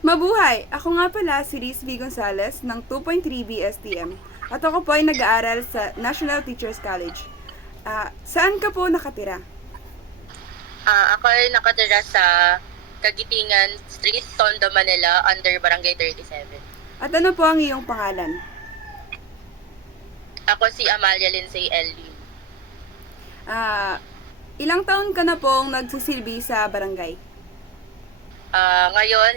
Mabuhay! Ako nga pala si Riz V. Gonzalez ng 2.3 BSTM at ako po ay nag-aaral sa National Teachers College. Saan ka po nakatira? Ako ay nakatira sa Kagitingan Street, Tondo, Manila, under Barangay 37. At ano po ang iyong pangalan? Ako si Amalia Lindsay L. Lim. Ilang taon ka na pong nagsisilbi sa barangay? Ngayon,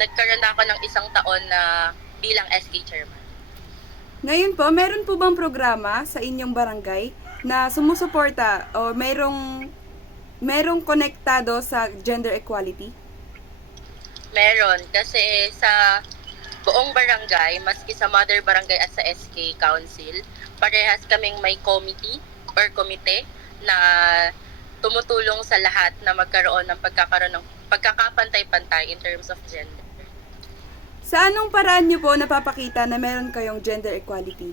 nagkaroon ako ng isang taon na bilang SK chairman. Ngayon po, meron po bang programa sa inyong barangay na sumusuporta o merong konektado sa gender equality? Meron, kasi sa buong barangay, maski sa mother barangay at sa SK Council, parehas kaming may committee or komite na tumutulong sa lahat na magkaroon ng pagkakapantay-pantay in terms of gender. Sa anong paraan niyo po napapakita na meron kayong gender equality?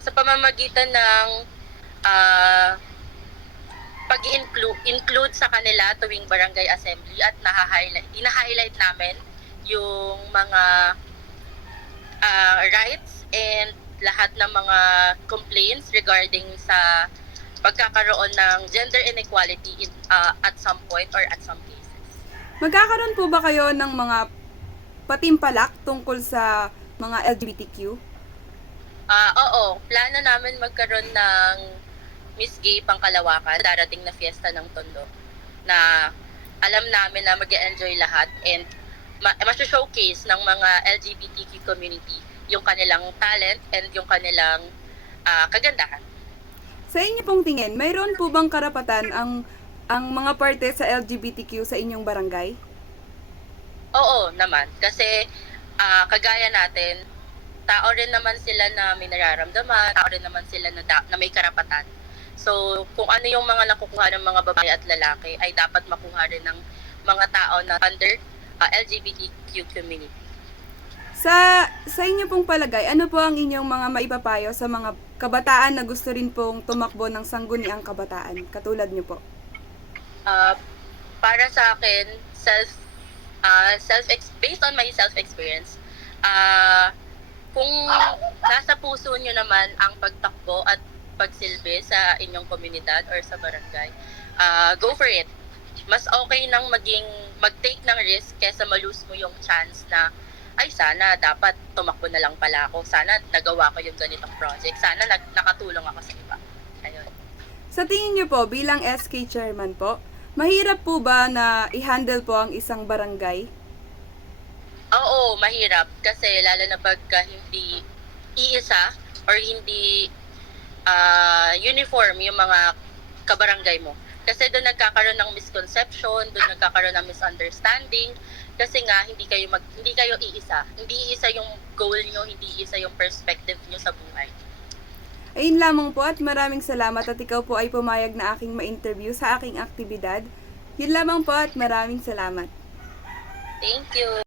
Sa pamamagitan ng pag-include sa kanila tuwing barangay assembly at ina-highlight namin yung mga rights and lahat ng mga complaints regarding sa pagkakaroon ng gender inequality at some point or at some cases. Magkakaroon po ba kayo ng mga patimpalak tungkol sa mga LGBTQ? Oo, plano namin magkaroon ng Miss Gay Pangkalawakan, darating na fiesta ng Tondo, na alam namin na mag-enjoy lahat and ma-showcase ng mga LGBTQ community yung kanilang talent and yung kanilang kagandahan. Sa inyo pong tingin, mayroon po bang karapatan ang mga parte sa LGBTQ sa inyong barangay? Oo naman, kasi kagaya natin, tao rin naman sila na may nararamdaman, tao rin naman sila na may karapatan. So, kung ano yung mga nakukuha ng mga babae at lalaki, ay dapat makuha rin ng mga tao na under LGBTQ community. Sa inyo pong palagay, ano po ang inyong mga maipapayo sa mga kabataan na gusto rin pong tumakbo ng sangguniang kabataan, katulad niyo po? Para sa akin, based on my self-experience, kung nasa puso nyo naman ang pagtakbo at pagsilbi sa inyong komunidad or sa barangay, go for it. Mas okay nang mag-take ng risk kesa malose mo yung chance na ay sana dapat tumakbo na lang pala ako. Sana nagawa ko yung ganitong project. Sana nakatulong ako sa iba. Ayun. Sa tingin niyo po, bilang SK chairman po, mahirap po ba na i-handle po ang isang barangay? Oo, mahirap. Kasi lalo na pagka hindi iisa or hindi uniform yung mga kabarangay mo. Kasi doon nagkakaroon ng misconception, doon nagkakaroon ng misunderstanding. Kasi nga, hindi kayo iisa. Hindi iisa yung goal nyo, hindi iisa yung perspective nyo sa buhay. Ayun lamang po at maraming salamat at ikaw po ay pumayag na aking ma-interview sa aking aktibidad. Yun lamang po at maraming salamat. Thank you.